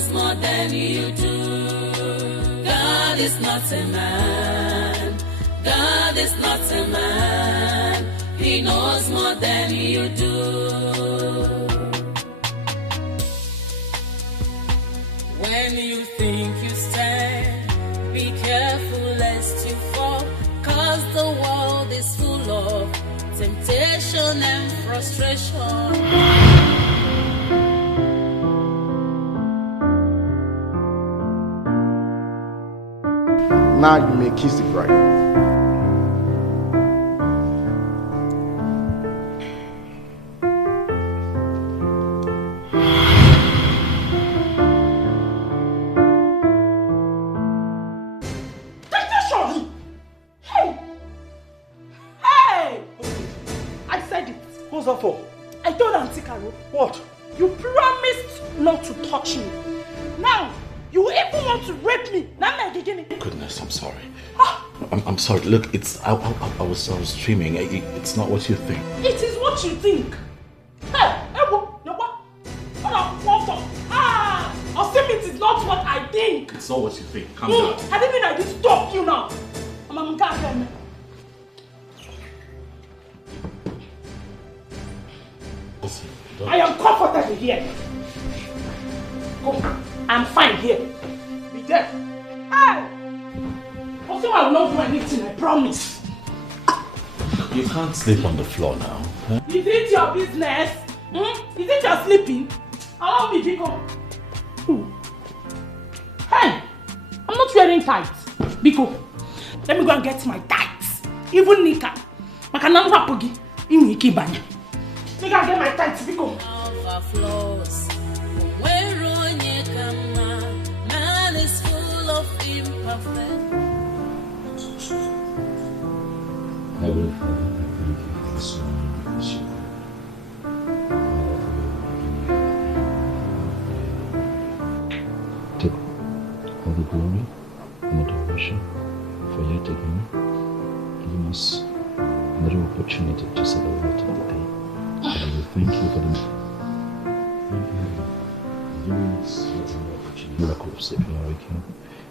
knows more than you do. God is not a man. God is not a man. He knows more than you do. When you think you stand, be careful lest you fall, 'cause the world is full of temptation and frustration. Now you may kiss the bride. What's that for? I told Auntie Carol. What? You promised not to touch me. Now, you even want to rape me. Now I'm beginning. Goodness, I'm sorry. I'm sorry. Look, I was dreaming. It's not what you think. It is what you think. Hey, Ekubo, you what? I'll say it is not what I think. It's not what you think. Calm down. I didn't mean I did stop you now. I'm Amuka-Bird. I am comfortable here. Go. I'm fine here. Be there. Hey! Also, I will not do anything, I promise. You can't sleep on the floor now. Huh? Is it your business? Is it your sleeping? Allow me, Biko. Hey! I'm not wearing tights. Biko, let me go and get my tights. Even Nika. Makanamba Pogi. Iyke banya. Make I get my tights, Biko. Overflows. Man is full of imperfect. Heavenly Father, I thank you for this morning because you take all the glory and adoration for yet again giving us another opportunity to celebrate the day. And we thank you for the miracle of saving our weekend.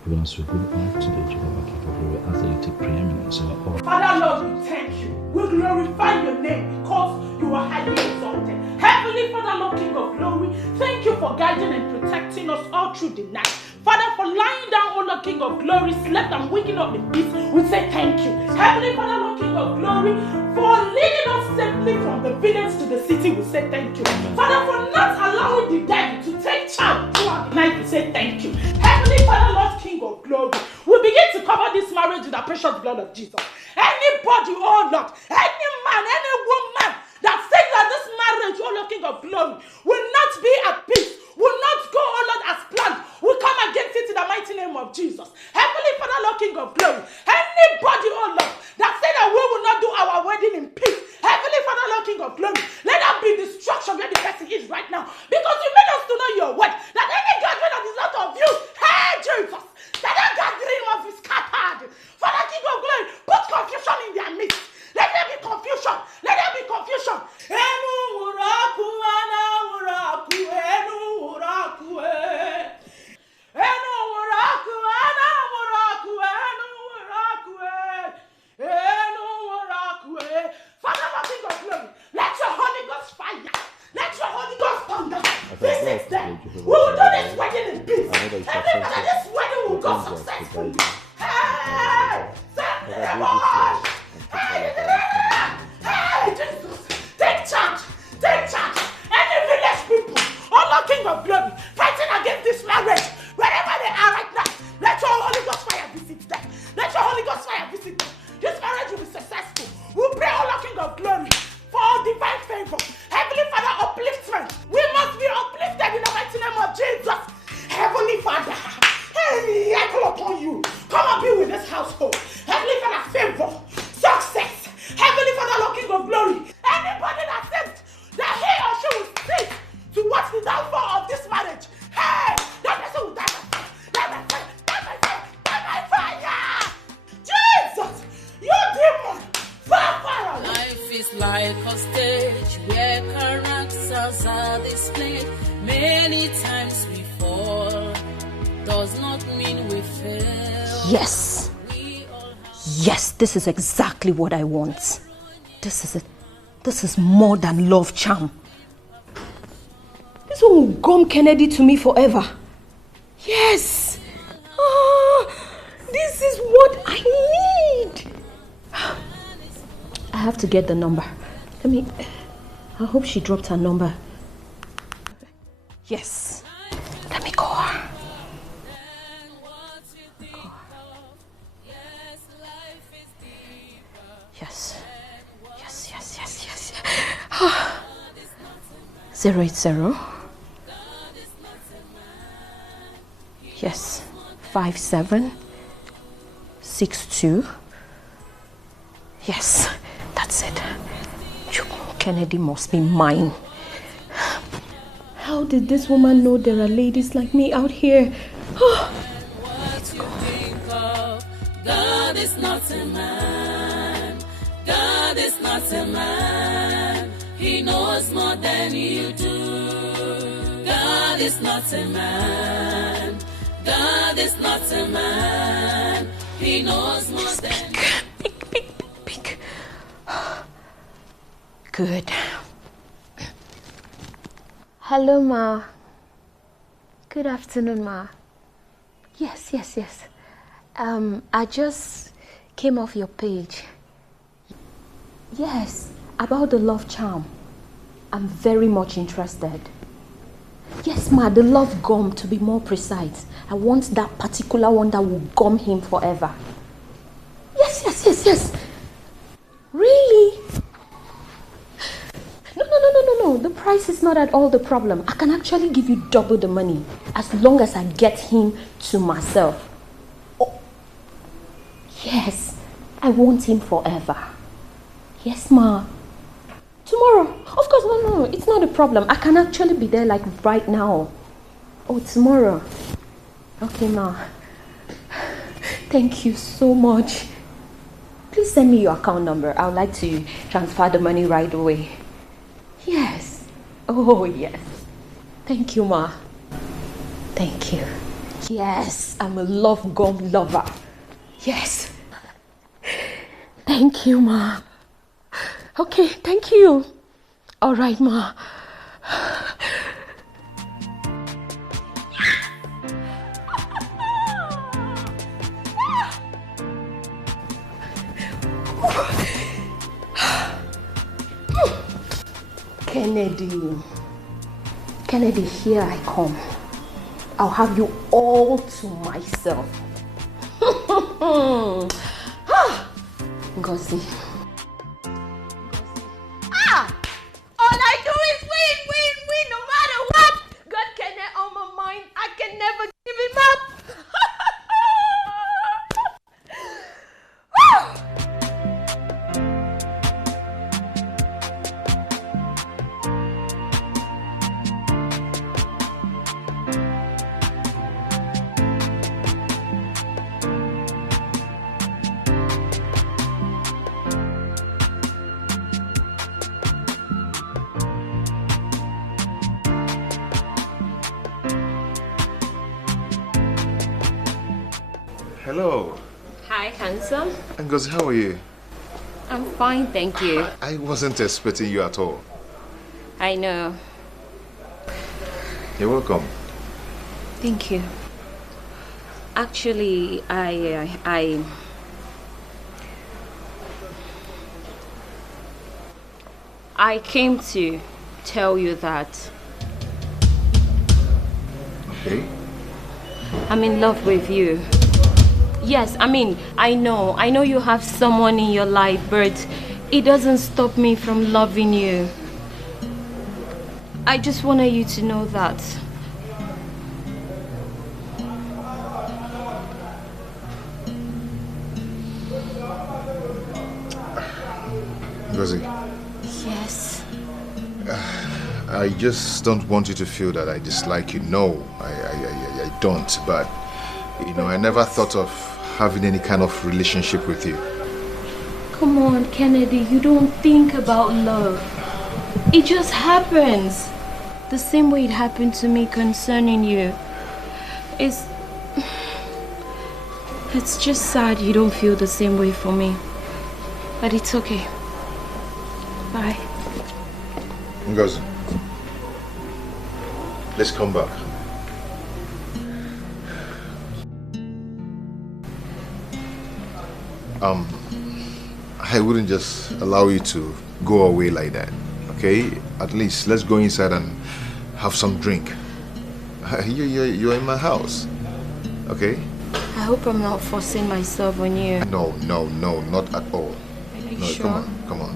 Even as we go out today, Jehovah, King of glory, as that you take preeminence over all. Father Lord, we thank you. We glorify your name because you are highly exalted. Heavenly Father Lord, King of glory, thank you for guiding and protecting us all through the night. Father, for lying down, O Lord, King of glory, slept and waking up in peace, we say thank you. Heavenly Father Lord, King of glory, for leading us safely from the village to the city, we say thank you. Father, for not allowing the devil to take charge throughout the night, we say thank you. Heavenly Father Lord, King of glory, we begin to cover this marriage in the precious blood of Jesus. Anybody, oh Lord, any man, any woman that says that this marriage, oh Lord, King of glory, will not be at peace, will not go, oh Lord, as planned, we come against it in the mighty name of Jesus. Heavenly Father Lord, King of glory, anybody, oh Lord, that said that we will not do our wedding in peace, Heavenly Father Lord, King of glory, let there be destruction where the person is right now, because you made us to know your word, that any gathering that is not of you, hey Jesus, that that gathering must be scattered. Father, King of glory, put confusion in their midst. Let there be confusion. Let there be confusion. Father, King of glory, let your Holy Ghost fire. Let your Holy Ghost thunder. This is them. We will do this wedding in peace. Every Father, this wedding will go successfully. Hey! Send the boys! Hey, Jesus! Take charge! Take charge! Any village people, all Lord King of glory, fighting against this marriage, wherever they are right now, let your Holy Ghost fire visit them. Let your Holy Ghost fire visit them. This marriage will be successful. We pray, all Lord King of glory, for divine favor. Heavenly Father, upliftment. We must be uplifted in the mighty name of Jesus. Heavenly Father, hey, I call upon you. Come and be with this household. Heavenly Father, favor, success. Heavenly Father, Lord King of glory. Anybody that says that he or she will speak to watch the downfall of this marriage, hey, that person will die by fire. Die by fire. Die by fire. Die by fire. Jesus, you demon, far away. Life is like a stage where characters are displayed. Many times we fall does not mean we fail. Yes. Yes, this is exactly what I want. This is it. This is more than love charm. This one will gum Kennedy to me forever. Yes. This is what I need. I have to get the number. I hope she dropped her number. Yes. Let me call her. Yes. 080. Yes. 5762. Yes, that's it. Kennedy must be mine. How did this woman know there are ladies like me out here? What you think of, God is not a man. God is not a man. He knows more than you do. God is not a man. God is not a man. He knows more than you. Speak. Good. Hello, Ma. Good afternoon, Ma. Yes. I just came off your page. Yes, about the love charm. I'm very much interested. Yes, Ma, the love gum, to be more precise. I want that particular one that will gum him forever. Yes. Really? No. The price is not at all the problem. I can actually give you double the money as long as I get him to myself. Oh, yes, I want him forever. Yes, Ma. Tomorrow? Of course, no. It's not a problem. I can actually be there like right now. Oh, tomorrow. Okay, Ma. Thank you so much. Please send me your account number. I would like to transfer the money right away. Yes. Oh, yes. Thank you, Ma. Thank you. Yes, I'm a love gum lover. Yes. Thank you, Ma. Okay, thank you. All right, Ma. Kennedy, here I come. I'll have you all to myself. Ngozi. All I do is win, no matter what. God Kennedy on my mind. I can never give him up. Hello. Hi, handsome. Ngozi, how are you? I'm fine, thank you. I wasn't expecting you at all. I know. You're welcome. Thank you. Actually, I came to tell you that Okay. I'm in love with you. Yes, I know you have someone in your life, but it doesn't stop me from loving you. I just wanted you to know that. Ngozi. Yes. I just don't want you to feel that I dislike you. No, I don't. But, I never thought of having any kind of relationship with you. Come on, Kennedy, you don't think about love. It just happens. The same way it happened to me concerning you. It's just sad you don't feel the same way for me. But it's okay. Bye. Ugezu, let's come back. I wouldn't just allow you to go away like that, okay? At least let's go inside and have some drink. You're in my house, okay? I hope I'm not forcing myself on you. No, not at all. Are you No, sure? Come on.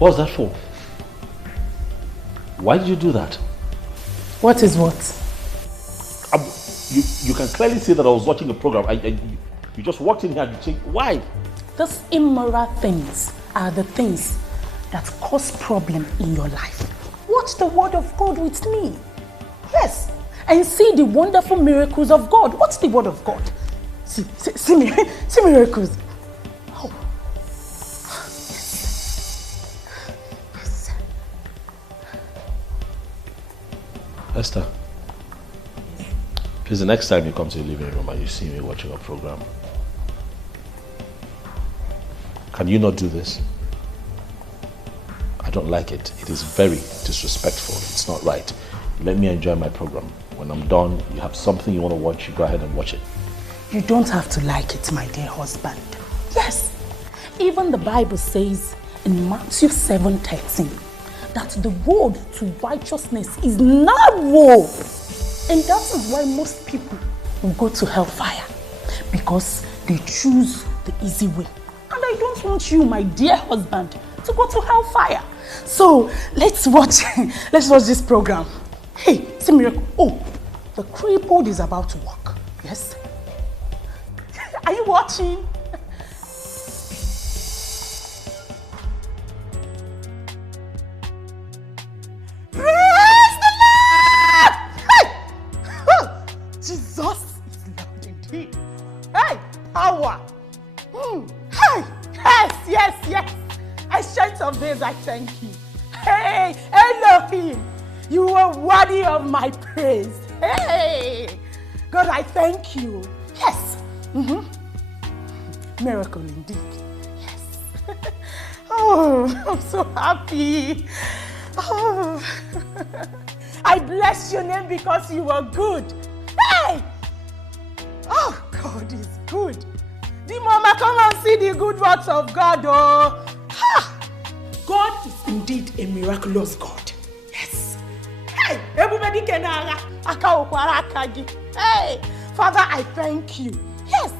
What was that for? Why did you do that? What is what? You can clearly see that I was watching a program. You just walked in here and you changed. Why? Those immoral things are the things that cause problem in your life. Watch the word of God with me. Yes. And see the wonderful miracles of God. What's the word of God? See miracles. Oh. Yes. Esther, please, the next time you come to the living room and you see me watching a program, can you not do this? I don't like it. It is very disrespectful. It's not right. Let me enjoy my program. When I'm done, you have something you want to watch, you go ahead and watch it. You don't have to like it, my dear husband. Yes. Even the Bible says in Matthew 7:13 that the road to righteousness is narrow. And that is why most people will go to hellfire, because they choose the easy way. And I don't want you, my dear husband, to go to hellfire. So let's watch this program. Hey, see miracle. Oh, The crippled is about to walk. Yes? Are you watching? Praise the Lord! Hey! Jesus is Lord indeed. Hey! Power! Hey! Yes! Ancient of days, I thank you. Hey! Elohim! You are worthy of my praise. Hey! God, I thank you. Yes. Miracle indeed. Yes. Oh, I'm so happy. Oh. I bless your name because you are good. Hey! Oh, God is good. The mama, come and see the good works of God. Oh. Ha! God is indeed a miraculous God. Yes. Hey, everybody can Hey, Father, I thank you. Yes.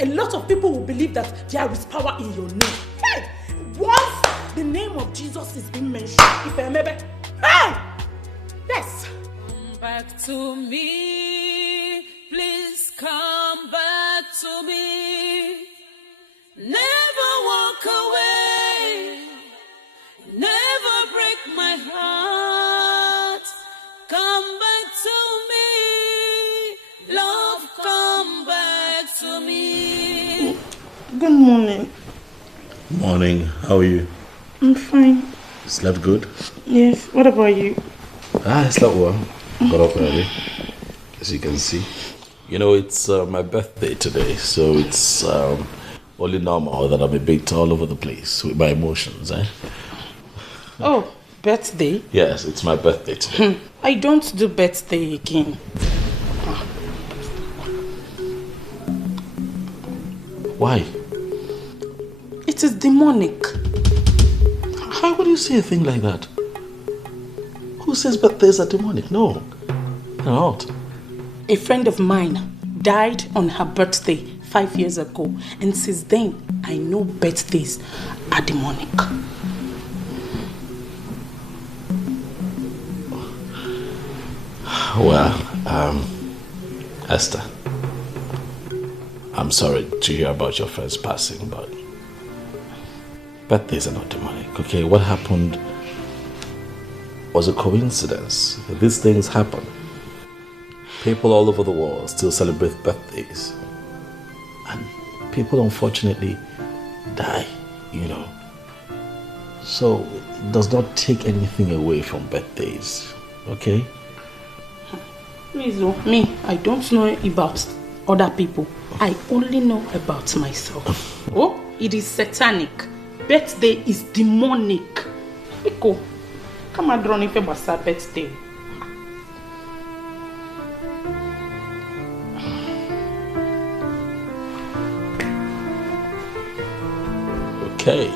A lot of people will believe that there is power in your name. Hey, once the name of Jesus is being mentioned, if I remember, hey, yes. Come back to me, please come back to me. Never walk away, never break my heart. Come back to me, love, come back to me. Good morning. Morning, how are you? I'm fine. Slept good? Yes, what about you? I slept well. Got up early, as you can see. You know, it's my birthday today, so it's only normal that I'm a bit all over the place with my emotions, eh? Oh, birthday? Yes, it's my birthday today. I don't do birthday again. Why? It is demonic. How would you say a thing like that? Who says birthdays are demonic? No, they're not. A friend of mine died on her birthday 5 years ago, and since then, I know birthdays are demonic. Well, Esther, I'm sorry to hear about your friend's passing, but birthdays are not demonic, okay? What happened was a coincidence. These things happen. People all over the world still celebrate birthdays. And people unfortunately die, you know. So it does not take anything away from birthdays, okay? Please, me, I don't know about other people. I only know about myself. Oh, it is satanic. Birthday is demonic. Eko, come and draw if you birthday. Okay.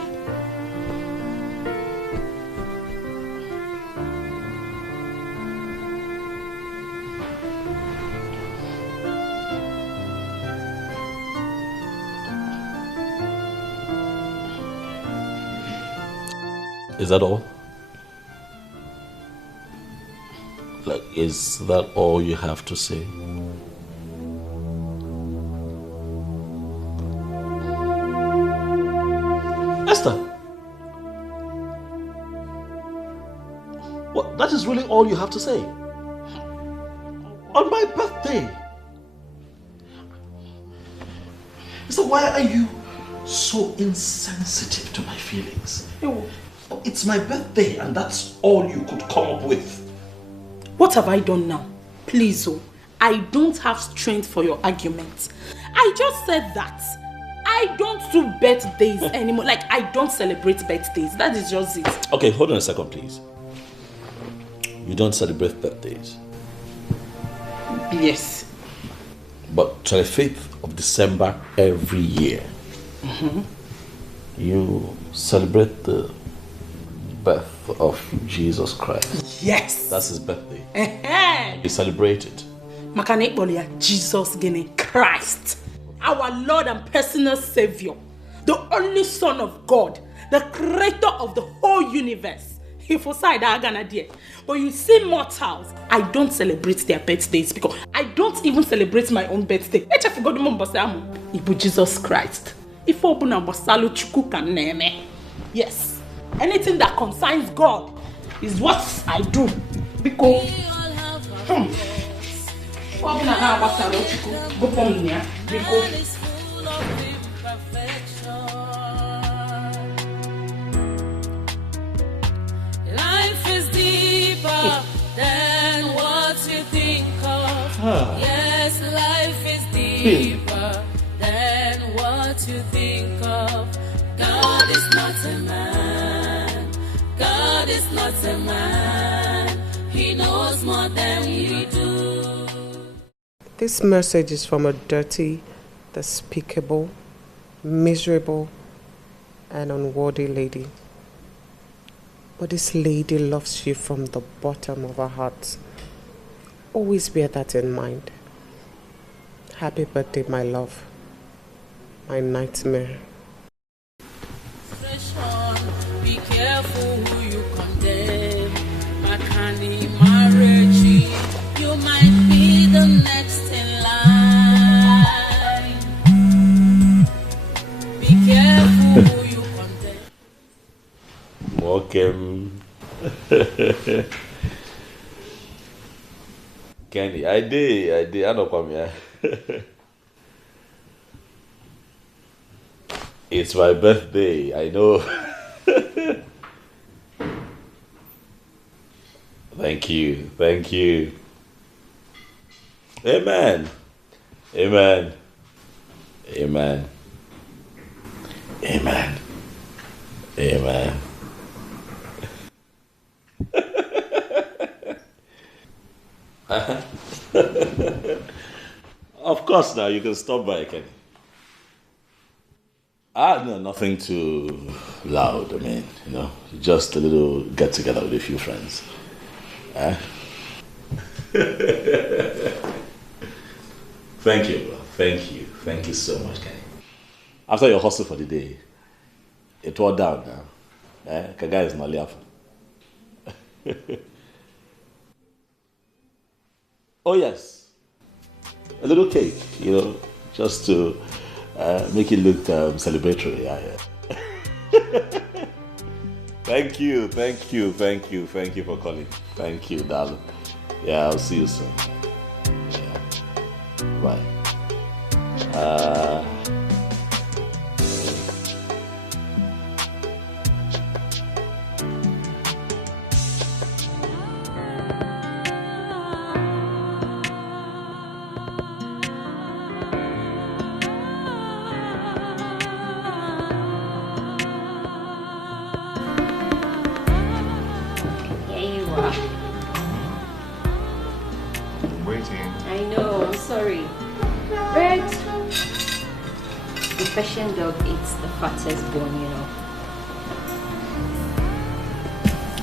Is that all? Like, is that all you have to say? Esther! What? That is really all you have to say? On my birthday? So why are you so insensitive to my feelings? It's my birthday and that's all you could come up with. What have I done now? Please, I don't have strength for your arguments. I just said that. I don't do birthdays anymore. Like, I don't celebrate birthdays. That is just it. Okay, hold on a second, please. You don't celebrate birthdays? Yes. But 25th of December every year, you celebrate the birth of Jesus Christ. Yes. That's his birthday. You celebrate it. Jesus Christ, our Lord and personal Savior, the only Son of God, the creator of the whole universe. If for side I gonna dear. But you see mortals, I don't celebrate their birthdays because I don't even celebrate my own birthday. I just forgot the mom Ibu Jesus Christ. If obuna bosalo chuku kan neme. Yes. Anything that concerns God is what I do. Because obuna na bosalo chuku go pon nia because than what you think of. Yes, life is deeper than what you think of. God is not a man. God is not a man. He knows more than we do. This message is from a dirty, despicable, miserable, and unworthy lady. But this lady loves you from the bottom of her heart. Always bear that in mind. Happy birthday, my love. My nightmare. Be careful who you condemn. Makani marriage, you might be the next in line. Be careful who you condemn. Welcome. Kenny, I did. I don't come here. It's my birthday, I know. Thank you. Amen. Amen. Amen. Amen. Amen. Of course, now you can stop by, Kenny. No, nothing too loud. I mean, just a little get together with a few friends. Thank you, bro. Thank you so much, Kenny. After your hustle for the day, it wore down now. Kaga is not laughing. Oh yes, a little cake, just to make it look celebratory. Yeah. Thank you for calling. Thank you, darling. Yeah, I'll see you soon. Yeah. Bye. Persian dog eats the fattest bone,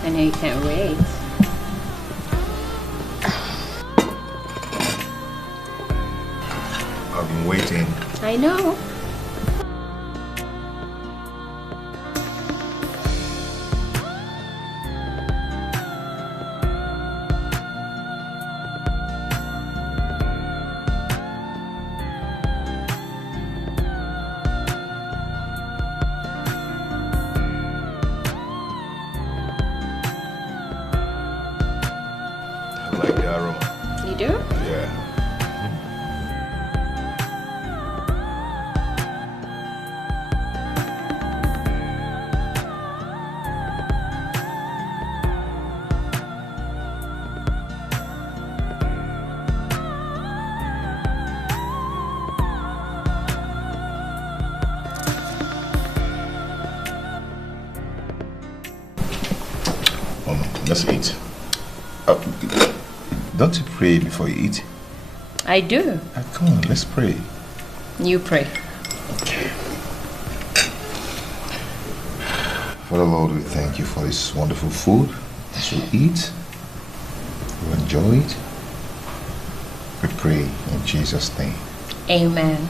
I know you can't wait. I've been waiting. I know. Let's eat. Don't you pray before you eat? I do. Come on, let's pray. You pray. Okay. Father Lord, we thank you for this wonderful food that we eat. We enjoy it. We pray in Jesus' name. Amen.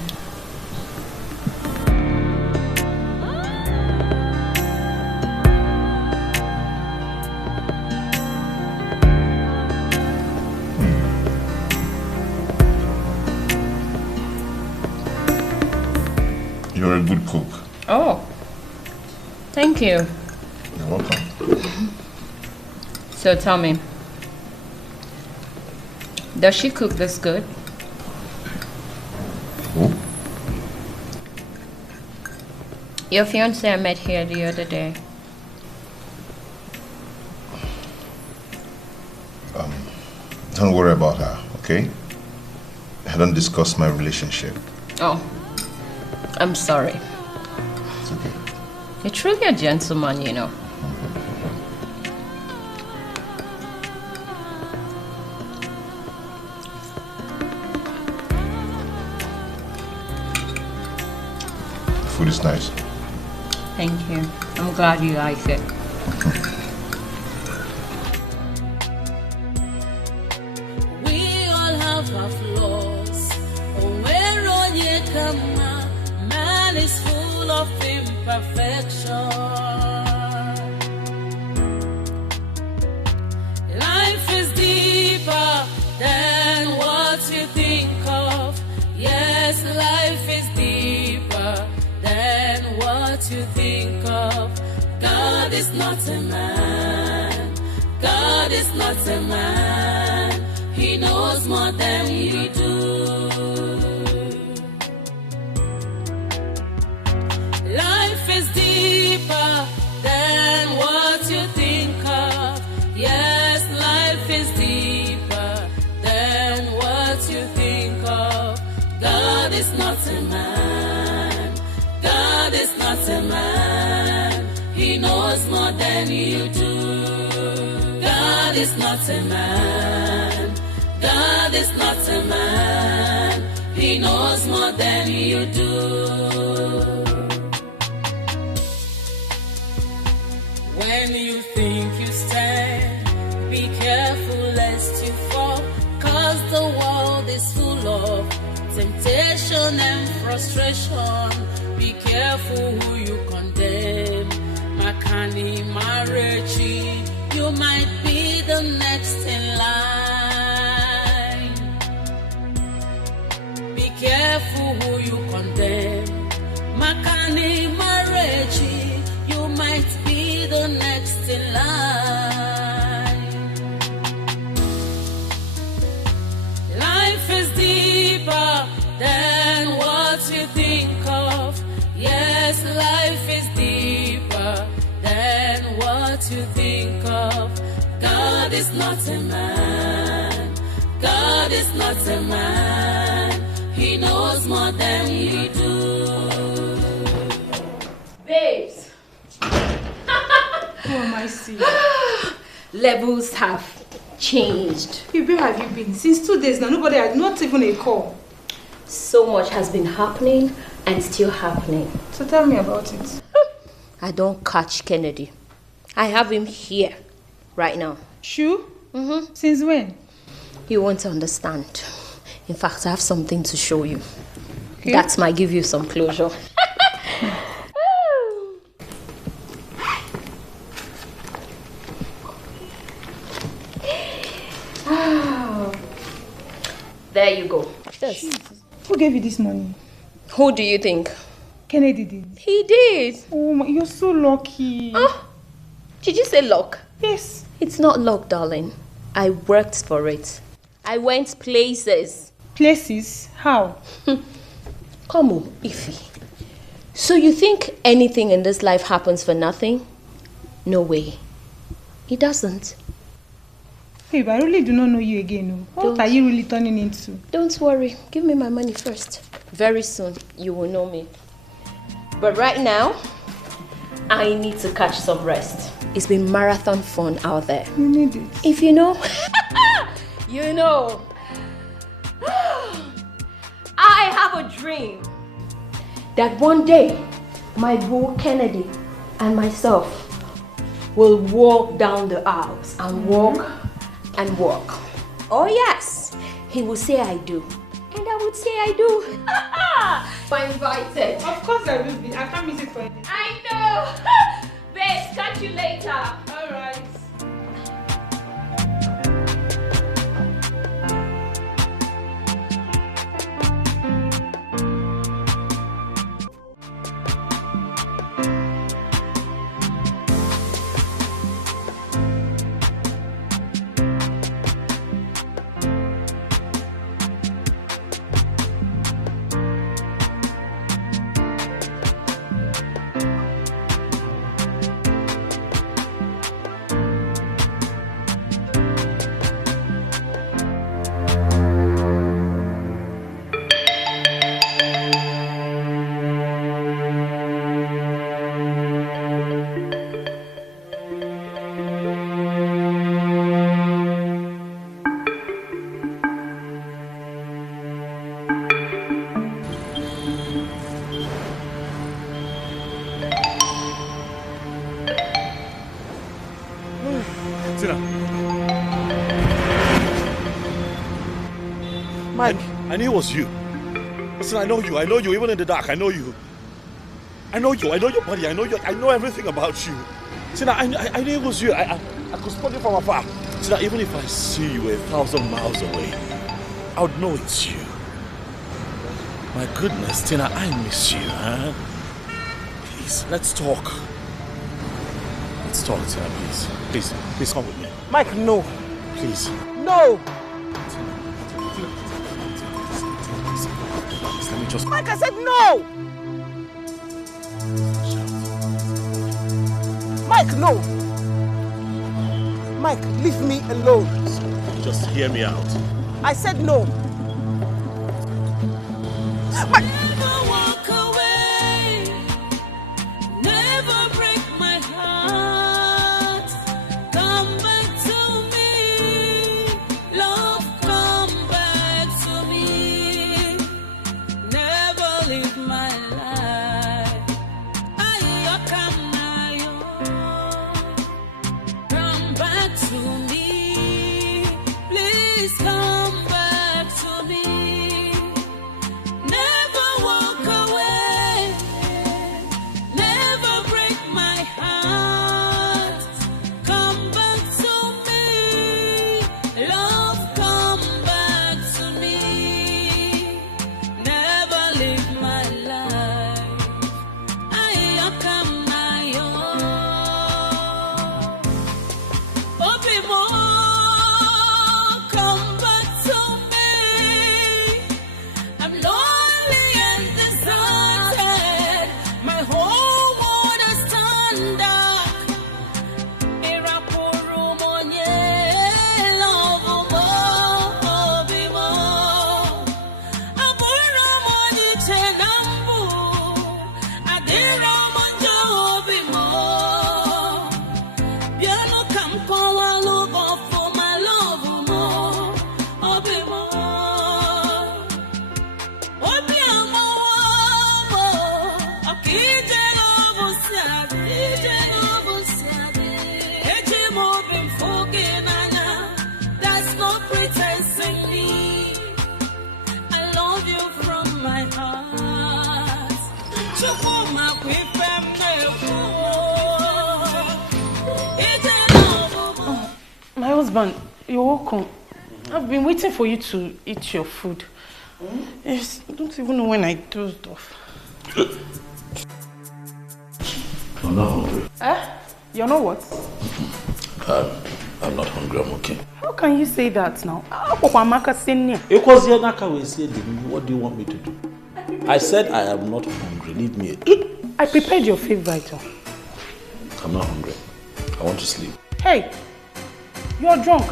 You're a good cook. Oh, thank you. You're welcome. So tell me, does she cook this good? Who? Your fiancé I met here the other day. Don't worry about her, okay? I don't discuss my relationship. Oh, I'm sorry. It's okay. You're truly a gentleman, you know. Food is nice. Thank you. I'm glad you like it. We all have our flaws. Man is full of imperfection. Life is deeper than what you think of. Yes, life is deeper than what you think of. God is not a man. God is not a man. He knows more than you do. Life is deeper than what you think of. Yes, life is deeper than what you think of. God is not a man. God is not a man. He knows more than you do. God is not a man. God is not a man. He knows more than you do. When you think you stand, be careful lest you fall, 'cause the world is full of temptation and frustration. Be careful who you condemn. Makani Marechi, you might be the next in line. Be careful who you condemn. Makani Marechi, you might be the next in line. Life is deeper than what you think of. Yes, life is deeper than what you think of. God is not a man. God is not a man. He knows more than you do. Babes. Who am I seeing? Levels have changed. Where have you been? Since 2 days now, nobody had not even a call. So much has been happening and still happening. So tell me about it. I don't catch Kennedy. I have him here right now. Sure? Since when? You won't understand. In fact, I have something to show you. Okay. That might give you some closure. There you go. Yes. Who gave you this money? Who do you think? Kennedy did. He did. Oh my, you're so lucky. Oh, did you say luck? Yes. It's not luck, darling. I worked for it. I went places. Places? How? Come on, Ify. So you think anything in this life happens for nothing? No way. It doesn't. Babe, I really do not know you again. No. What are you really turning into? Don't worry. Give me my money first. Very soon, you will know me. But right now, I need to catch some rest. It's been marathon fun out there. You need it. If you know, you know. I have a dream that one day, my boo Kennedy and myself will walk down the aisles and walk and walk. Oh yes, he will say I do. And I would say I do. I'm invited. Of course I will be. I can't miss it for anything. I know. Babes, catch you later. All right. Mike. I knew it was you. Listen, I know you, even in the dark, I know you. I know your body, I know everything about you. See, I knew it was you. I could spot you from afar. See, even if I see you 1,000 miles away, I would know it's you. My goodness, Tina, I miss you, huh? Please, let's talk. Let's talk, Tina, please. Please come with me. Mike, no. Please. No! Let me just... Mike, I said no! Mike, no! Mike, leave me alone. Just hear me out. I said no. Mike! Never walk away. Never break my heart. Come back to me. Love, come back to me. Never leave my life. Come back to me. Please come back to me. Never walk away. Never break my heart. Come back to me. Love, come back to me. Never leave my life. Come back to me. I'm lonely and deserted. My whole world is turned dark. Etomi-Wellington, love Obi-mo. Aburo-money chenambu. Adiro-monjo Obi-mo. Biano kampo walugo for my love mo. Obi-mo. Obi-mo. Ikedieze obusiade. Ejimo bimfokenanya. That's no pretense in me. I love you from my heart. Chukuma My husband, you're welcome. I've been waiting for you to eat your food. Yes, I don't even know when I dozed off. I'm not hungry. You're not what? I'm not hungry, I'm okay. How can you say that now? What do you want me to do? I said I am not hungry. Leave me. I prepared your favorite. I'm not hungry. I want to sleep. Hey, you're drunk.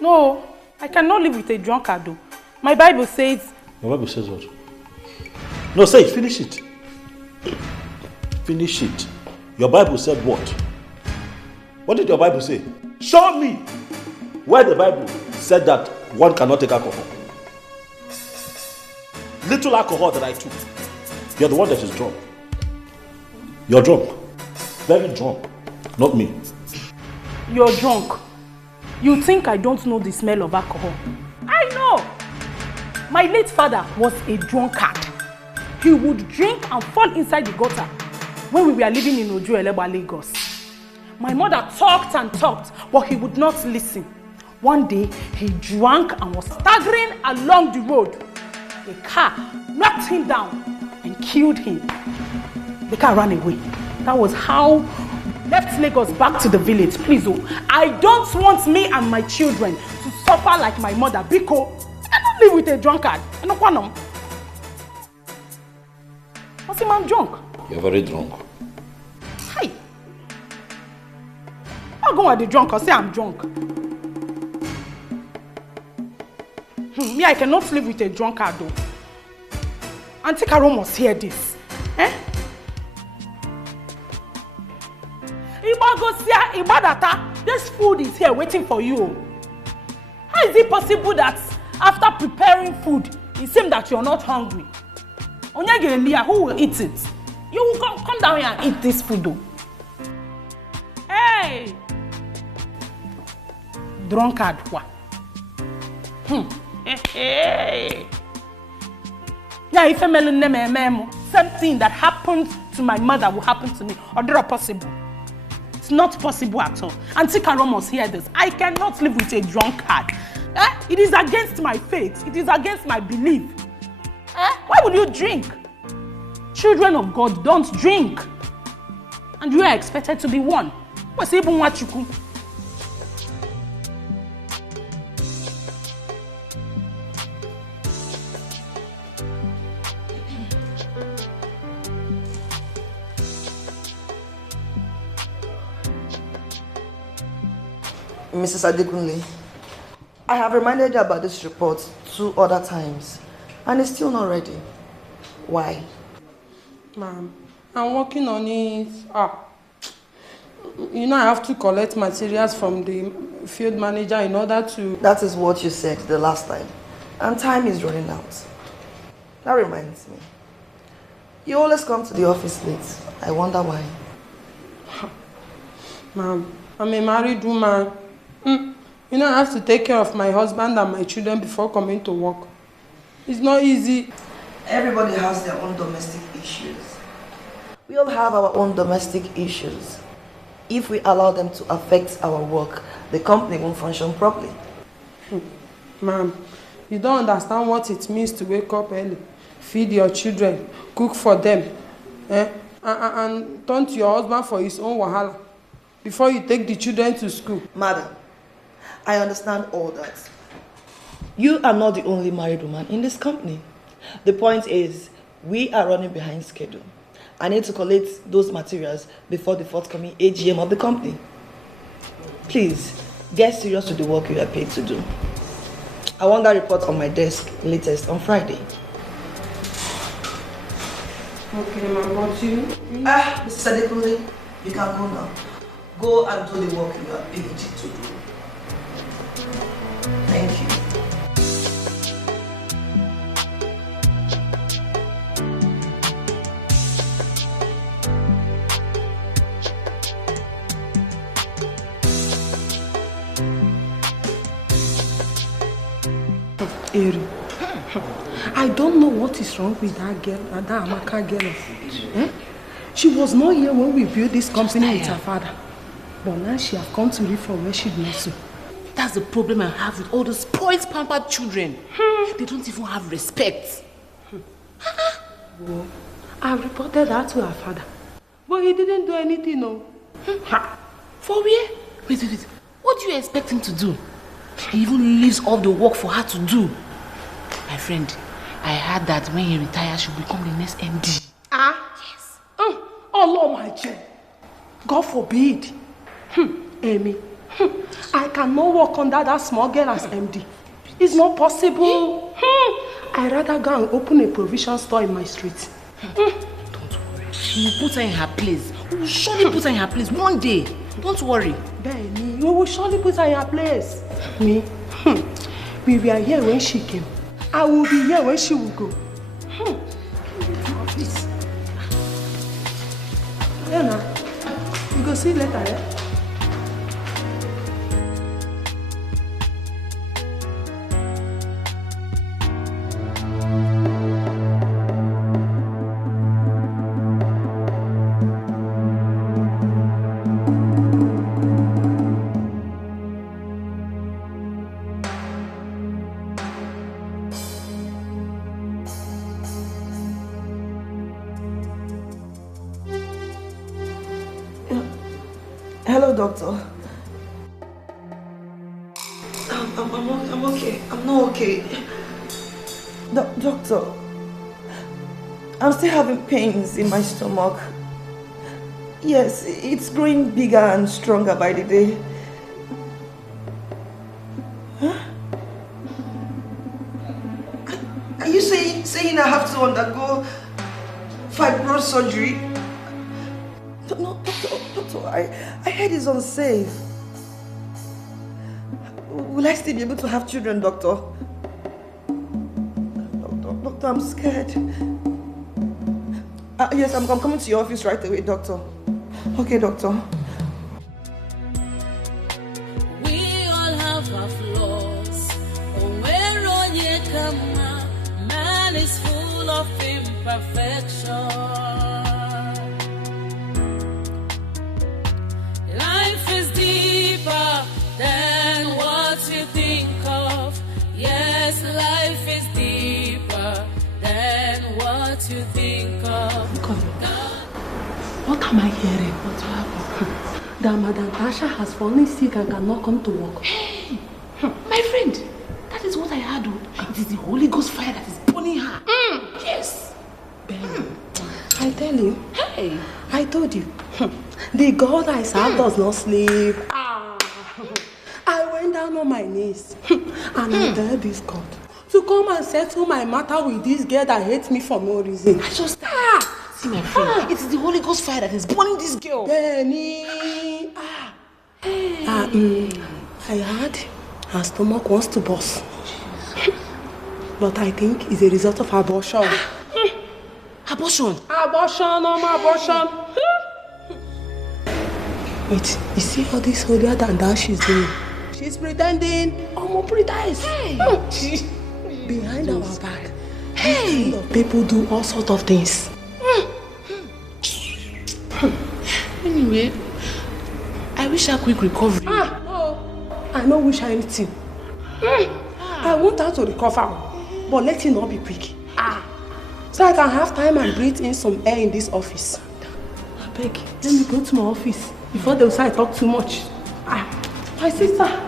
No, I cannot live with a drunkard though. My Bible says... Your Bible says what? No, say it. Finish it. Finish it. Your Bible said what? What did your Bible say? Show me where the Bible said that one cannot take alcohol. Little alcohol that I took. You're the one that is drunk. You're drunk. Very drunk. Not me. You're drunk. You think I don't know the smell of alcohol? I know. My late father was a drunkard. He would drink and fall inside the gutter when we were living in Ojuelegba, Lagos. My mother talked and talked, but he would not listen. One day, he drank and was staggering along the road. A car knocked him down and killed him. The car ran away. That was how we left Lagos back to the village. Please, I don't want me and my children to suffer like my mother, because I don't live with a drunkard. I don't want them. What's him, I'm drunk? You're very drunk. Hey! I'll go at the drunk or say I'm drunk. Me, I cannot live with a drunkard though. Auntie Carol must hear this. This food is here waiting for you. How is it possible that after preparing food, it seems that you're not hungry? Onyege, who will eat it? You will come down here and eat this food though. Hey! Drunkard, what? Yeah, if same thing that happened to my mother will happen to me. Or not possible. It's not possible at all. Auntie Carol must hear this. I cannot live with a drunkard. It is against my faith. It is against my belief. Why would you drink? Children of God don't drink. And you are expected to be one. What's even what you could? Mrs. Adekunle, I have reminded you about this report 2 other times, and it's still not ready. Why? Ma'am, I'm working on it. You know, I have to collect materials from the field manager in order to... That is what you said the last time, and time is running out. That reminds me. You always come to the office late. I wonder why. Ma'am, I'm a married woman. You know, I have to take care of my husband and my children before coming to work. It's not easy. Everybody has their own domestic issues. We all have our own domestic issues. If we allow them to affect our work, the company won't function properly. Ma'am, you don't understand what it means to wake up early, feed your children, cook for them, and turn to your husband for his own wahala before you take the children to school. Madam, I understand all that. You are not the only married woman in this company. The point is, we are running behind schedule. I need to collect those materials before the forthcoming AGM of the company. Please, get serious with the work you are paid to do. I want that report on my desk latest on Friday. Okay, ma'am, but you... Mrs. Adekunle, you can go now. Go and do the work you are paid to do. Thank you. Eri, I don't know what is wrong with that girl, that Amaka girl. She was not here when we built this company with her father. But now she has come to live from where she belongs to. That's the problem I have with all those spoiled, pampered children. They don't even have respect. Well, I reported that to her father. But he didn't do anything, no. For where? Wait. What do you expect him to do? He even leaves all the work for her to do. My friend, I heard that when he retires, she'll become the next MD. Yes. Oh, Lord, my child. God forbid. Amy, I cannot work under that small girl as MD. It's not possible. I'd rather go and open a provision store in my street. Don't worry. We'll put her in her place. We'll surely put her in her place one day. Don't worry. Benny, we will surely put her in her place. Me? We were here when she came. I will be here when she will go. Please. Yeah, we go see later, eh? Hello, doctor. I'm okay. I'm not okay. Doctor, I'm still having pains in my stomach. Yes, it's growing bigger and stronger by the day. Huh? Are you saying I have to undergo fibroid surgery? No, doctor, I heard it's unsafe. Will I still be able to have children, doctor? Doctor, I'm scared. Yes, I'm coming to your office right away, doctor. Okay, doctor. We all have our flaws. Oh, where imperfection. Life is deeper than what you think of. Yes, life is deeper than what you think of. God, what am I hearing? What happened? That Madam Tasha has fallen sick and cannot come to work. Hey, my friend, that is what I heard. It is the Holy Ghost fire that is burning her. Yes. Ben, I tell you, hey, I told you, the God I serve does not sleep. I went down on my knees and I begged this God to come and settle my matter with this girl that hates me for no reason. I just see my friend. It is the Holy Ghost fire that is burning this girl. Benny. I heard her stomach wants to burst. But I think it's a result of abortion. Abortion? Abortion, abortion. Wait, you see all this holier than that she's doing? She's pretending. Pretends. Hey. Behind our back, this kind of people do all sorts of things. Anyway, I wish her quick recovery. I don't wish her anything. I want her to recover, but let it not be quick. So I can have time and breathe in some air in this office. I beg, let me go to my office before they will say I talk too much. My sister.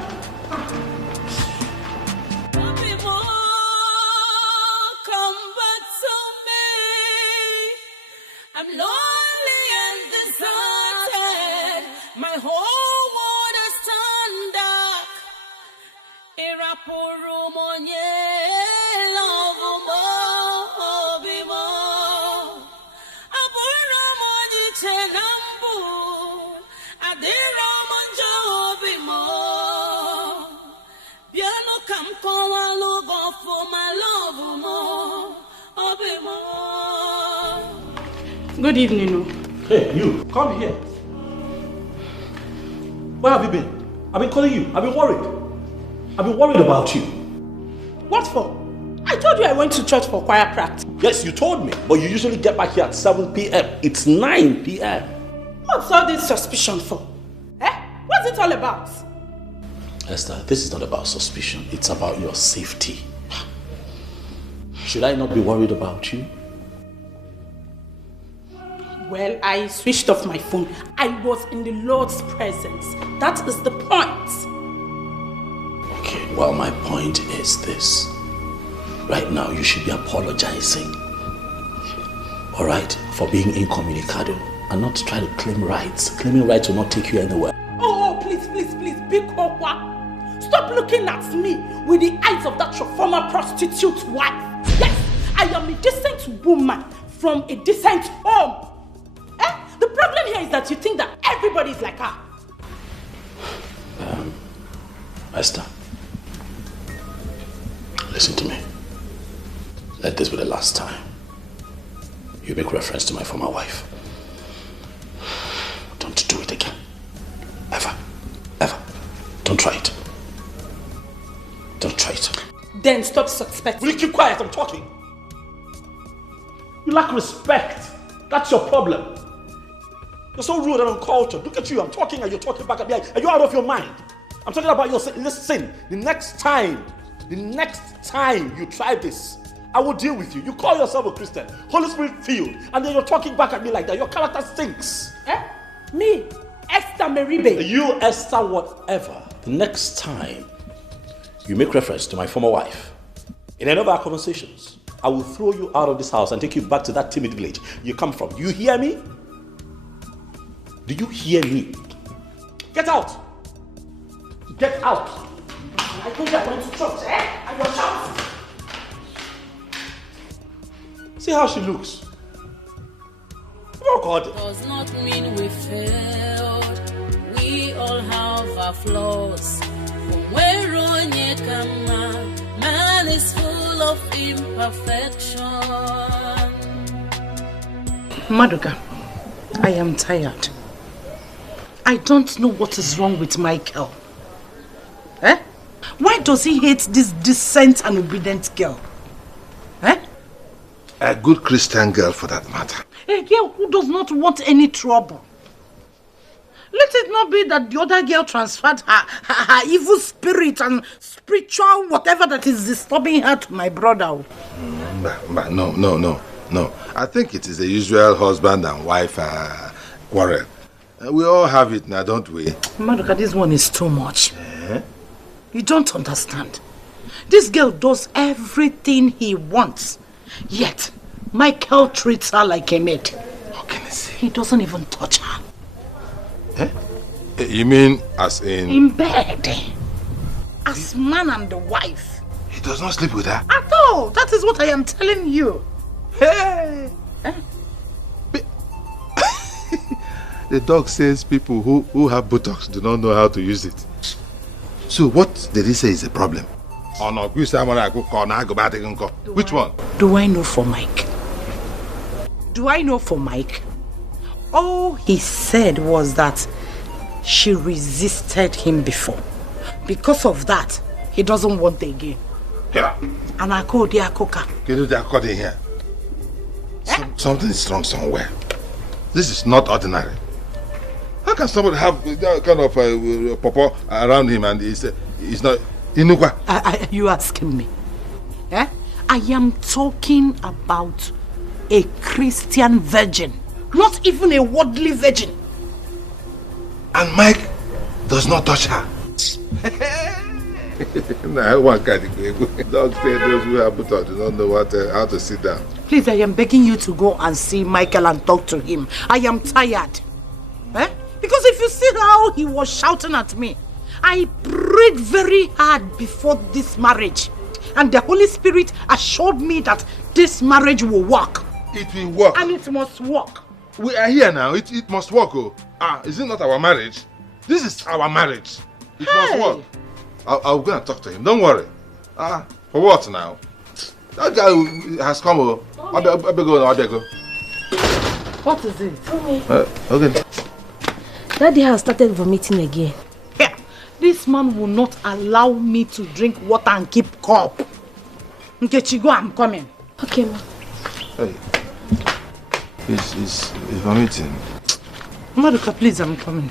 Good evening. Hey, you, come here. Where have you been? I've been calling you. I've been worried. I've been worried about you. What for? I told you I went to church for choir practice. Yes, you told me, but you usually get back here at 7 p.m. It's 9 p.m. What's all this suspicion for? What's it all about? Esther, this is not about suspicion. It's about your safety. Should I not be worried about you? Well, I switched off my phone. I was in the Lord's presence. That is the point. Okay, well, my point is this. Right now, you should be apologizing. Alright? For being incommunicado and not trying to claim rights. Claiming rights will not take you anywhere. Oh, please, big Okwa. Stop looking at me with the eyes of that your former prostitute wife. Yes, I am a decent woman from a decent home. The problem here is that you think that everybody is like her. Esther, listen to me. Let this be the last time you make reference to my former wife. Don't do it again. Ever. Don't try it. Don't try it. Then stop suspecting. Will you keep quiet? I'm talking. You lack respect. That's your problem. You're so rude and uncultured. Look at you. I'm talking and you're talking back at me. Are you out of your mind? I'm talking about your sin. Listen, the next time you try this, I will deal with you. You call yourself a Christian, Holy Spirit filled, and then you're talking back at me like that. Your character stinks. Me? Esther Meribe? You, Esther, whatever. The next time you make reference to my former wife in any of our conversations, I will throw you out of this house and take you back to that timid village you come from. You hear me? Do you hear me? Get out! Get out! I told you I went to church, And you're shouting. See how she looks. Oh God. Does not mean we failed. We all have our flaws. Man is full of imperfection. Maduka, I am tired. I don't know what is wrong with Michael. Why does he hate this decent and obedient girl? A good Christian girl for that matter. A girl who does not want any trouble. Let it not be that the other girl transferred her evil spirit and spiritual whatever that is disturbing her to my brother. No. I think it is the usual husband and wife quarrel. We all have it now, don't we? Maduka, this one is too much. You don't understand. This girl does everything he wants. Yet, Michael treats her like a maid. How can I say? He doesn't even touch her. You mean as in... In bed. As man and the wife. He does not sleep with her? At all. That is what I am telling you. Hey! The dog says people who have buttocks do not know how to use it. So what did he say is the problem? Oh no, which one? Do I know for Mike? Do I know for Mike? All he said was that she resisted him before. Because of that, he doesn't want again. Yeah. And I called the Akoka. Can you accord in here? Something is wrong somewhere. This is not ordinary. How can somebody have that kind of pawpaw around him and he's not... You asking me? I am talking about a Christian virgin. Not even a worldly virgin. And Mike does not touch her. Nah, one kind of dog say those who have buttocks do not know how to sit down. Please, I am begging you to go and see Michael and talk to him. I am tired. Because if you see how he was shouting at me, I prayed very hard before this marriage. And the Holy Spirit assured me that this marriage will work. It will work. And it must work. We are here now. It must work. Is it not our marriage? This is our marriage. It must work. I'll go and talk to him. Don't worry. For what now? That guy has come. I'll go. What is it? Okay. Daddy has started vomiting again. Yeah. This man will not allow me to drink water and keep cup. Nkechi, go, I'm coming. Okay, ma. Hey. He's vomiting. Maduka, please, I'm coming.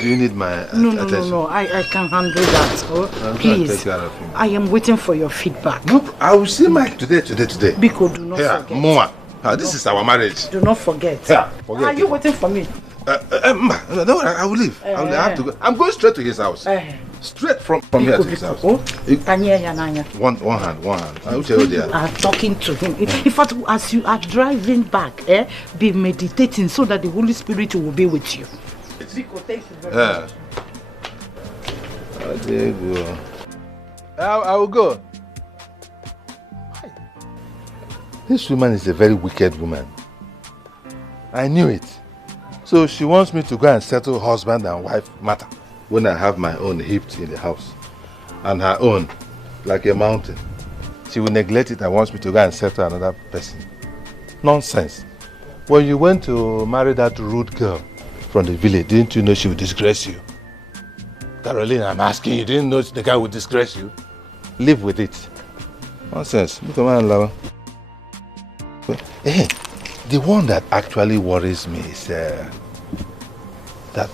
Do you need my attention? No. I can handle that. Please. Take care of him. I am waiting for your feedback. No, I will see Mike today. Biko, do not forget. Moa. This is our marriage. Do not forget. Forget. Are you waiting for me? No, I will leave. I have to go. I'm going straight to his house. Straight from here to his house. One hand. I will tell you there. You are talking to him. In fact, as you are driving back, be meditating so that the Holy Spirit will be with you. Biko, thank you very much. There you go. I will go. This woman is a very wicked woman. I knew it. So she wants me to go and settle husband and wife matter when I have my own heaped in the house. And her own, like a mountain. She will neglect it and wants me to go and settle another person. Nonsense. When you went to marry that rude girl from the village, didn't you know she would disgrace you? Caroline, I'm asking you, didn't know the guy would disgrace you? Live with it. Nonsense. Look at my love. Hey, the one that actually worries me is that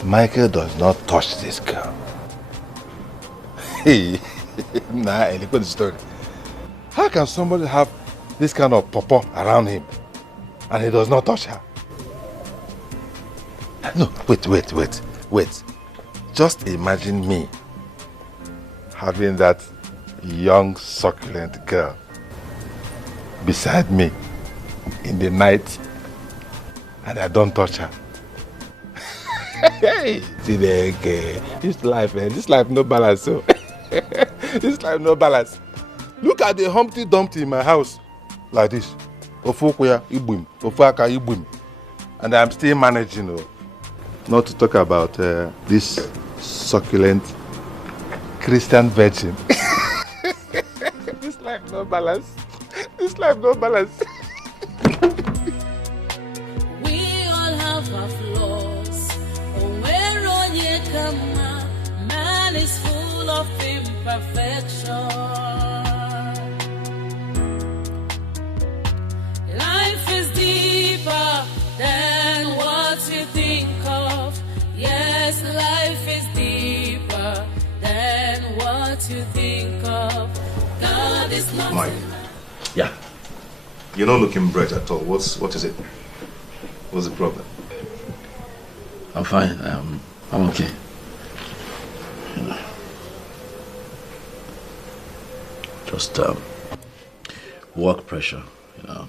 Michael does not touch this girl. Hey, look at the story. How can somebody have this kind of pawpaw around him and he does not touch her? No, wait. Just imagine me having that young, succulent girl beside me in the night and I don't touch her. Hey, this life no balance. So this life no balance. Look at the Humpty Dumpty in my house like this. Ofokoya ibum, ofaka ibum, and I'm still managing. Not to talk about this succulent Christian virgin. This life no balance. This life no balance. We all have our flaws. Man is full of imperfection. to think of. God is not. Mike. Yeah. You're not looking bright at all. What is it? What's the problem? I'm fine. I'm okay. You know. Just work pressure, you know.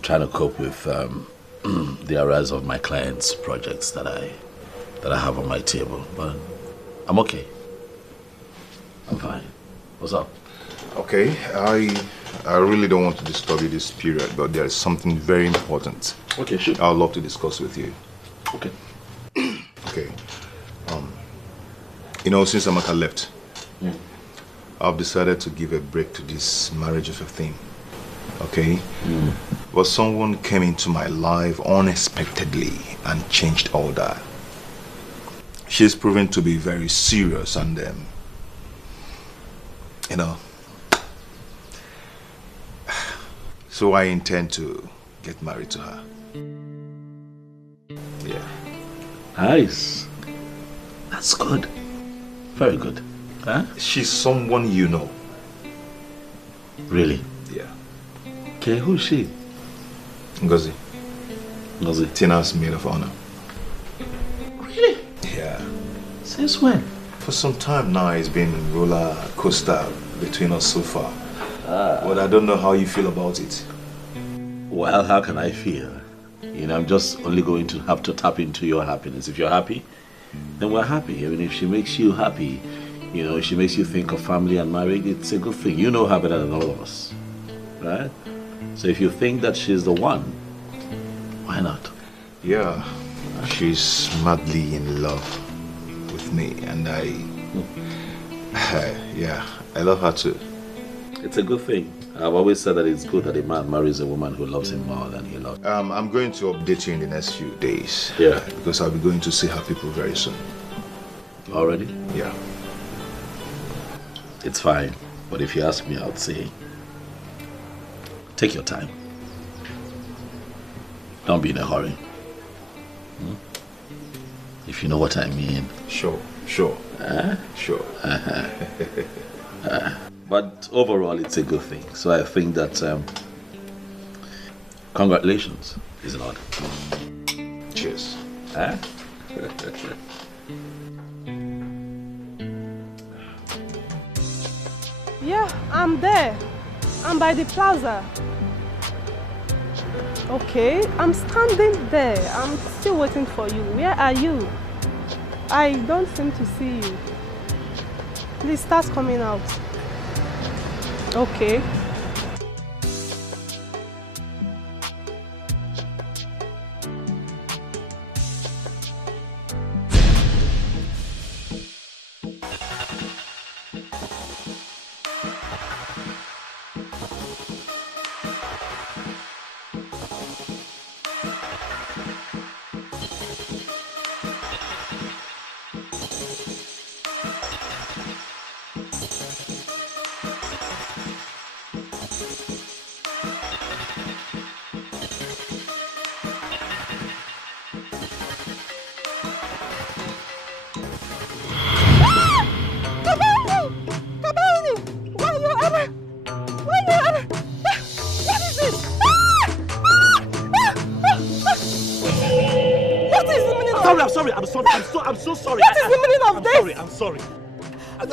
Trying to cope with the arise of my clients' projects that I have on my table, but I'm okay. I'm fine. What's up? Okay, I really don't want to disturb you this period, but there is something very important. Okay, sure. I'd love to discuss with you. Okay. Okay. You know, since Amaka left, I've decided to give a break to this marriage of a thing. Okay? But someone came into my life unexpectedly and changed all that. She's proven to be very serious and, you know, so I intend to get married to her. Yeah. Nice. That's good. Very good. Huh? She's someone you know. Really? Yeah. Okay, who's she? Ngozi. Ngozi? Tina's maid of honor. Really? Yeah. Since when? For some time now, it's been roller coaster between us so far. But I don't know how you feel about it. Well, how can I feel? You know, I'm just only going to have to tap into your happiness. If you're happy, then we're happy. I mean, if she makes you happy, you know, she makes you think of family and marriage, it's a good thing. You know her better than all of us, right? So if you think that she's the one, why not? Yeah, she's madly in love with me, and yeah, I love her too. It's a good thing. I've always said that it's good that a man marries a woman who loves him more than he loves. I'm going to update you in the next few days. Yeah. Because I'll be going to see her people very soon. Already? Yeah. It's fine. But if you ask me, I would say, take your time. Don't be in a hurry. If you know what I mean. Sure. Sure. Sure. But overall, it's a good thing. So I think that congratulations, is it not? Cheers. Yeah, I'm there. I'm by the plaza. Okay, I'm standing there. I'm still waiting for you. Where are you? I don't seem to see you. Please start coming out. Okay. I'm so sorry. What is the meaning of this? I'm sorry. Do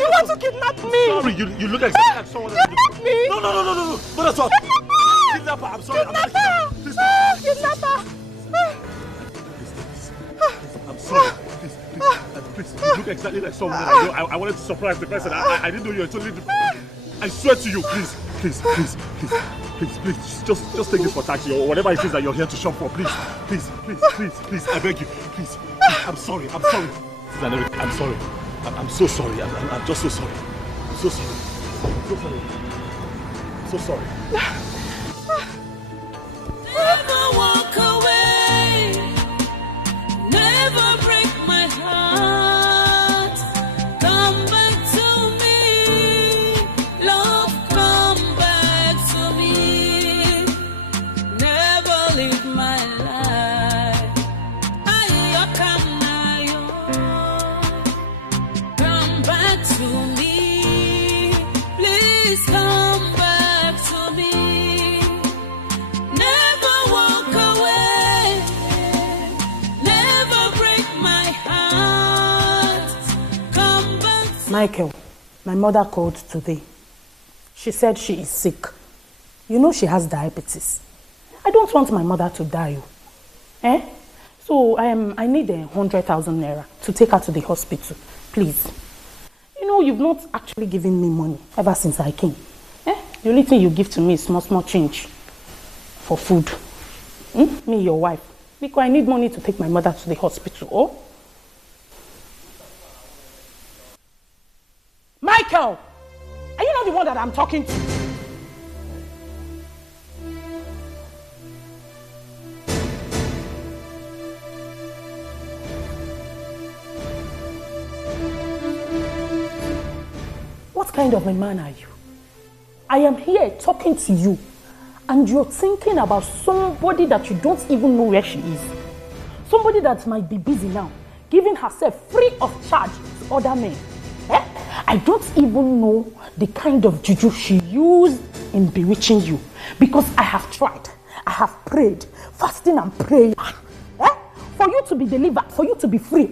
you want to kidnap me? Sorry, you look exactly like someone that... Kidnap me? No. But that's what... Kidnapper, I'm sorry. Kidnapper! Kidnapper! I'm sorry. Please, you look exactly like someone that I know. I wanted to surprise the person. I didn't know you were totally different. I swear to you, please, just take this for taxi or whatever it is that you're here to shop for, please, I beg you, please, I'm sorry, I'm sorry, I'm so sorry, I'm just so sorry, I'm so sorry. Never walk away, never break my heart, come back to me, love, come back to me, never leave my life, come back to me. Michael, my mother called today. She said she is sick. You know she has diabetes. I don't want my mother to die. Eh? So I need 100,000 naira to take her to the hospital. Please. You know, you've not actually given me money ever since I came. Eh? The only thing you give to me is small change for food. Me, your wife. Because I need money to take my mother to the hospital. Oh? Michael! Are you not the one that I'm talking to? What kind of a man are you? I am here talking to you, and you're thinking about somebody that you don't even know where she is. Somebody that might be busy now, giving herself free of charge to other men. Eh? I don't even know the kind of juju she used in bewitching you, because I have tried. I have prayed, fasting and praying. Eh? For you to be delivered, for you to be free.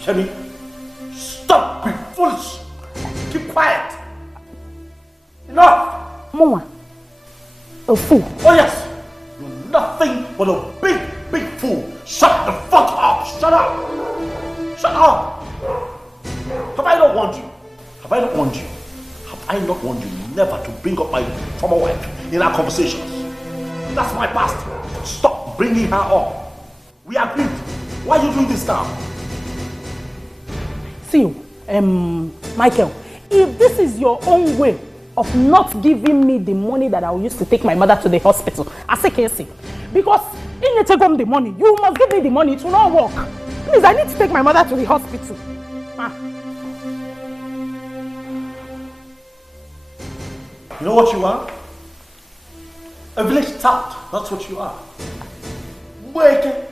Iheme, stop being foolish. Keep quiet. Enough. Mama, a fool. Oh yes, you're nothing but a big fool. Shut the fuck up. Shut up. Shut up. Have I not warned you? Have I not warned you? Have I not warned you never to bring up my former wife in our conversations? That's my past. Stop bringing her up. We agreed. Why are you doing this now? See, Michael, if this is your own way of not giving me the money that I will use to take my mother to the hospital, I say Casey, because if you take home the money, you must give me the money. It will not work. Please, I need to take my mother to the hospital. You know what you are? A village tout. That's what you are. Iyke,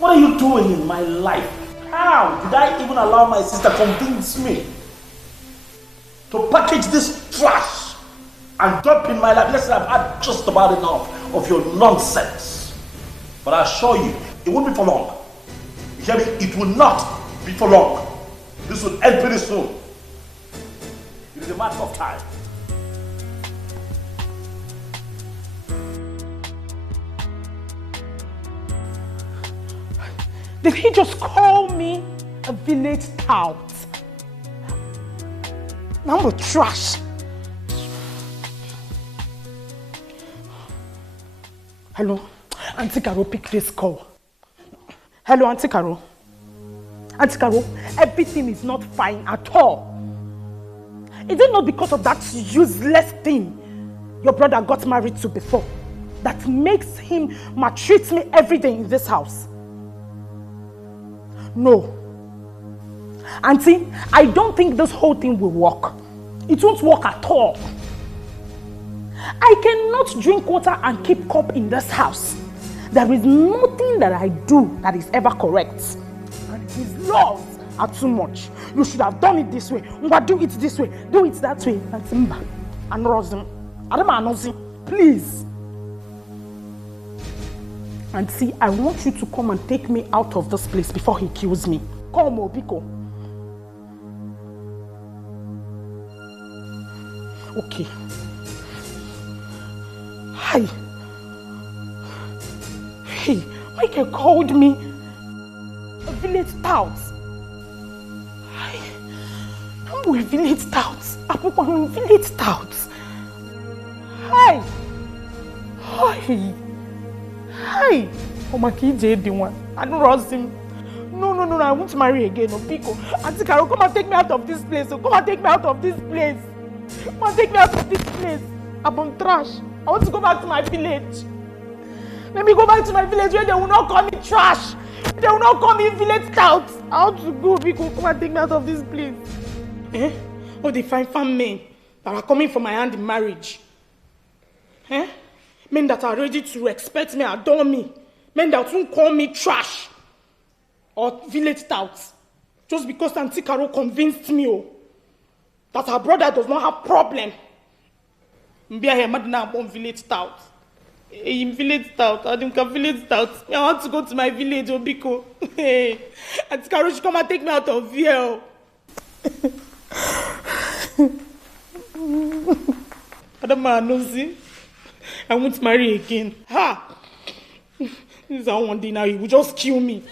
what are you doing in my life? How did I even allow my sister convince me to package this trash and dump in my life? Listen, I've had just about enough of your nonsense. But I assure you, it won't be for long. You hear me? It will not be for long. This will end pretty soon. It is a matter of time. Did he just call me a village tout? I'm a trash. Hello, Auntie Caro, pick this call. Hello, Auntie Caro. Auntie Caro, everything is not fine at all. Is it not because of that useless thing your brother got married to before that makes him maltreat me every day in this house? No. Auntie, I don't think this whole thing will work. It won't work at all. I cannot drink water and keep cup in this house. There is nothing that I do that is ever correct. And his laws are too much. You should have done it this way. Do it this way. Do it that way. And Rosin, please. And see, I want you to come and take me out of this place before he kills me. Come, Obiko. Okay. Hi. Hey, Michael called me a village tout. Hi. I'm a village tout. I'm a village tout. Hi. Hi. Hi! Omakije the one. I don't trust him. No, I won't marry again. No, Pico. Auntie Caro, come and take me out of this place. Come and take me out of this place. Come and take me out of this place. I'm trash. I want to go back to my village. Let me go back to my village where they will not call me trash. They will not call me village tout. I want to go, Pico. Come and take me out of this place. Eh? Oh, the fine men that are coming from my hand in marriage. Eh? Men that are ready to respect me, adore me. Men that won't call me trash or village touts. Just because Auntie Caro convinced me that her brother does not have problem. Mbia here madina born village tout. In village stout, I think village stout. I want to go to my village, Obiko. Hey, Auntie Carol should come and take me out of here. Adam Nosy, I won't marry again. Ha! This is how one day now he will just kill me.